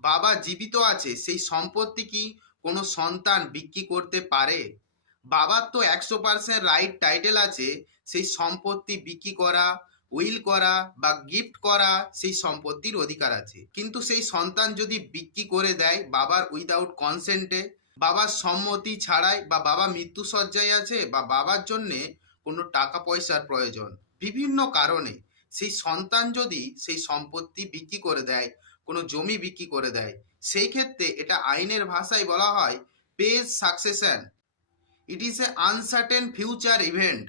বাবা জীবিত আছে, সেই সম্পত্তি কি কোনো সন্তান বিক্রি করতে পারে? বাবার তো একশো পার্সেন্ট রাইট টাইটেল আছে, সেই সম্পত্তি বিক্রি করা উইল করা বা গিফট করা সেই সম্পত্তির অধিকার আছে। কিন্তু সেই সন্তান যদি বিক্রি করে দেয় বাবার উইদাউট কনসেন্টে বাবার সম্মতি ছাড়াই বা বাবা মৃত্যু সজ্জায় আছে বা বাবার জন্যে কোনো টাকা পয়সার প্রয়োজন, বিভিন্ন কারণে সেই সন্তান যদি সেই সম্পত্তি বিক্রি করে দেয় কোনো জমি বিক্রি করে দেয়। সেই ক্ষেত্রে এটা আইনের ভাষায় বলা হয় page succession it is a uncertain future event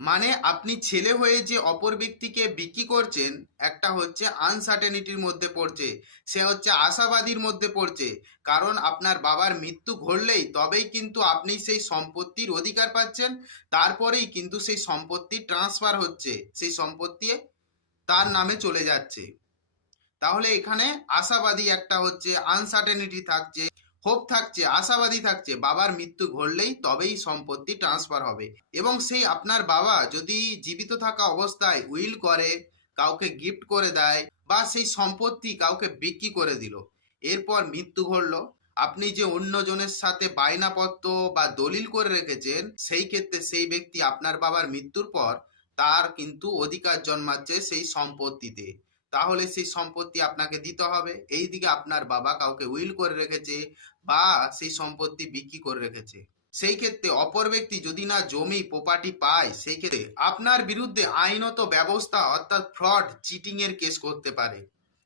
মানে আপনি ছেলে হয়ে যে অপর ব্যক্তিকে বিক্রি করছেন, একটা হচ্ছে আনসার্টেনিটির মধ্যে পড়ছে। সে হচ্ছে আশাবাদীর মধ্যে পড়ছে। কারণ আপনার বাবার মৃত্যু ঘটলেই তবেই কিন্তু আপনি সেই সম্পত্তির অধিকার পাচ্ছেন। তারপরেই কিন্তু সেই সম্পত্তি ট্রান্সফার হচ্ছে। সেই সম্পত্তি তার নামে চলে যাচ্ছে। তাহলে এখানে আশাবাদী একটা হচ্ছে আনসার্টেনিটি থাকছে হোপ থাকছে, আশাবাদী থাকছে। বাবার মৃত্যু ঘটলেই তবেই সম্পত্তি ট্রান্সফার হবে। এবং সেই আপনার বাবা যদি জীবিত থাকা অবস্থায় উইল করে, কাউকে গিফট করে দেয়, বা সেই সম্পত্তি কাউকে বিক্রি করে দিল, এরপর মৃত্যু ঘটলো। আপনি যে অন্যজনের সাথে বায়নাপত্র বা দলিল করে রেখেছেন, সেই ক্ষেত্রে সেই ব্যক্তি আপনার বাবার মৃত্যুর পর তার কিন্তু অধিকার জন্মাচ্ছে সেই সম্পত্তিতে। তাহলে সেই সম্পত্তি আপনাকে দিতে হবে। এইদিকে আপনার বাবা কাউকে উইল করে রেখেছে বা সেই সম্পত্তি বিক্রি করে রেখেছে। সেই ক্ষেত্রে অপর ব্যক্তি যদি না জমি প্রপার্টি পায়, সেই ক্ষেত্রে আপনার বিরুদ্ধে আইনত ব্যবস্থা অর্থাৎ ফ্রড চিটিং এর কেস করতে পারে।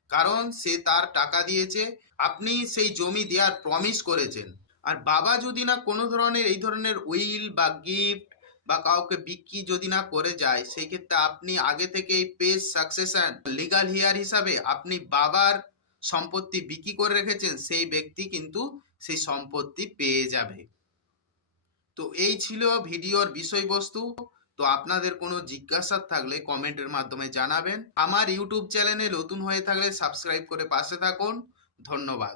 কারণ সে তার টাকা দিয়েছে, আপনি সেই জমি দেওয়ার প্রমিস করেছেন। আর বাবা যদি না কোনো ধরনের, এই ধরনের উইল বা গিফট বা কাউকে বিক্রি যদি না করে যায় সেই ক্ষেত্রে আপনি আগে থেকেই পেজ সাকসেশন লিগাল হিয়ার হিসাবে আপনি বাবার সম্পত্তি বিক্রি করে রেখেছেন, সেই ব্যক্তি কিন্তু সেই সম্পত্তি পেয়ে যাবে। তো এই ছিল ভিডিওর বিষয়বস্তু। তো আপনাদের কোনো জিজ্ঞাসা থাকলে কমেন্টের মাধ্যমে জানাবেন। আমার ইউটিউব চ্যানেলে নতুন হয়ে থাকলে সাবস্ক্রাইব করে পাশে থাকুন। ধন্যবাদ।